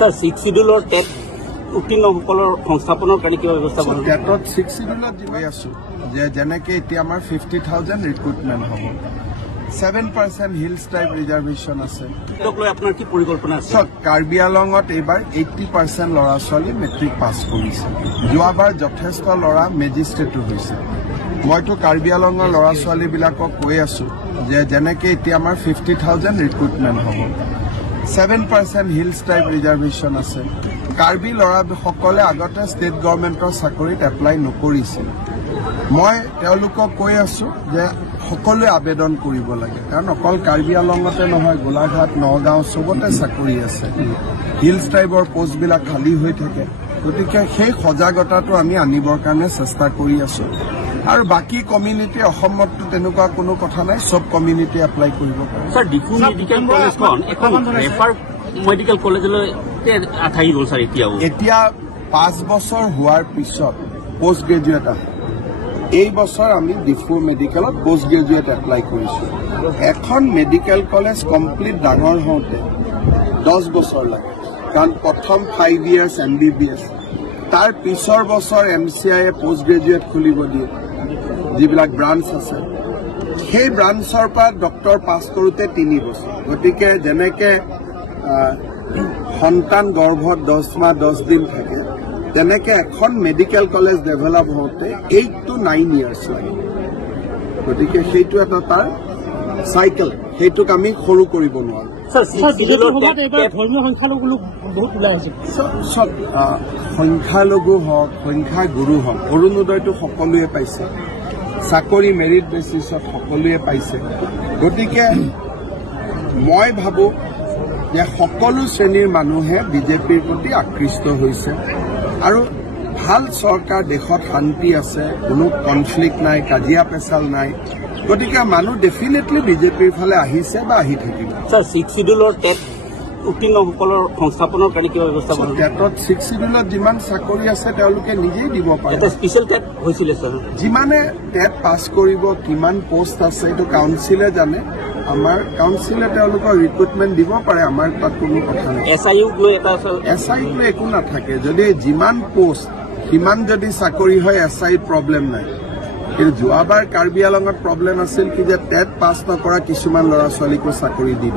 sir 6 শিডিউলৰ TET উত্তীৰ্ণসকলৰ সংস্থাপনৰ কাৰণে কিবা ব্যৱস্থা কৰা টেটত 6 শিডিউলত গৈ আছো যে যেনেকৈ এতিয়া আমাৰ 50,000 ৰিক্ৰুটমেণ্ট হ'ব 7% হিলছ টাইপ ৰিজাৰ্ভেশ্যন আছে আপোনাৰ কি পৰিকল্পনা আছে কাৰ্বি আংলঙত এইবাৰ 80% ল'ৰা ছোৱালী মেট্ৰিক পাছ কৰিছে যোৱাবাৰ যথেষ্ট ল'ৰা মেজিষ্ট্ৰেটো হৈছে মইতো কাৰ্বি আংলঙৰ ল'ৰা ছোৱালীবিলাকক কৈ আছো যে যেনেকৈ এতিয়া আমাৰ 50,000 ৰিক্ৰুটমেণ্ট হ'ব 7% হিলছ টাইপ ৰিজাৰ্ভেশ্যন আছে কাৰ্বি ল'ৰাসকলে আগতে ষ্টেট গভৰ্ণমেণ্টৰ চাকৰিত এপ্লাই নকৰিছিল মই তেওঁলোকক কৈ আছো যে সকলোৱে আবেদন কৰিব লাগে কাৰণ অকল কাৰ্বি আংলঙতে নহয় গোলাঘাট নগাঁও চবতে চাকৰি আছে হিলছ টাইপৰ পোষ্টবিলাক খালী হৈ থাকে গতিকে সেই সজাগতাটো আমি আনিবৰ কাৰণে চেষ্টা কৰি আছো আৰু বাকি কমিউনিটি অসমতো তেনেকুৱা কোনো কথা নাই সব কমিউনিটি এপ্লাই কৰিব পাৰে স্যাৰ ডিফু মেডিকেল কলেজখন এখন ৰেফাৰ মেডিকেল কলেজলৈ থাকি গ'ল স্যাৰ এতিয়া 5 বছৰ হোৱাৰ পিছত পোষ্ট গ্ৰেজুৱেট এই বছৰ আমি ডিফু মেডিকেলত পোষ্ট গ্ৰেজুৱেট এপ্লাই কৰিছো এখন মেডিকেল কলেজ কমপ্লিট ডাঙৰ হওঁতে 10 বছৰ লাগে কাৰণ প্ৰথম 5 ইয়াৰ্ছ MBBS তাৰ পিছৰ বছৰ MCI পোষ্ট গ্ৰেজুৱেট খুলিব দিয়ে যিবিলাক ব্ৰাঞ্চ আছে সেই ব্ৰাঞ্চৰ পৰা ডক্টৰ পাছ কৰোঁতে 3 বছৰ গতিকে যেনেকৈ সন্তান গৰ্ভত 10 মাহ 10 দিন থাকে তেনেকৈ এখন মেডিকেল কলেজ ডেভেলপ হওঁতে 8 to 9 ইয়াৰ্ছ লাগে গতিকে সেইটো এটা তাৰ চাইকেল সেইটোক আমি সৰু কৰিব নোৱাৰোঁ সংখ্যালঘু হওক সংখ্যাগুৰু হওক অৰুণোদয়টো সকলোৱে পাইছে চাকৰি মেৰিট বেচিছত সকলোৱে পাইছে গতিকে মই ভাবোঁ যে সকলো শ্ৰেণীৰ মানুহে বিজেপিৰ প্ৰতি আকৃষ্ট হৈছে আৰু ভাল চৰকাৰ দেশত শান্তি আছে কোনো কনফ্লিক্ট নাই কাজিয়া পেচাল নাই গতিকে মানুহ ডেফিনেটলি বিজেপিৰ ফালে আহিছে বা আহি থাকিব স্যাৰ 6 শিডিউলৰ টেট উত্তীৰ্ণসকলৰ সংস্থাপনৰ কাৰণে কিবা ব্যৱস্থা কৰা টেটত 6 শিডিউলত যিমান চাকৰি আছে তেওঁলোকে নিজেই দিব পাৰে এটা স্পেচিয়েল টেট হৈছিলে স্যাৰ যিমানে টেট পাছ কৰিব কিমান পোষ্ট আছে এইটো কাউন্সিলে জানে আমাৰ কাউন্সিলে তেওঁলোকৰ ৰিক্ৰুটমেণ্ট দিব পাৰে আমাৰ তাত কোনো কথা নাই SIUক লৈ এটা SIUক লৈ একো নাথাকে যদি যিমান পোষ্ট সিমান যদি চাকৰি হয় SIUত প্ৰব্লেম নাই কিন্তু যোৱাবাৰ কাৰ্বি আংলঙত প্ৰব্লেম আছিল কি যে টেট পাছ নকৰা কিছুমান ল'ৰা ছোৱালীকো চাকৰি দি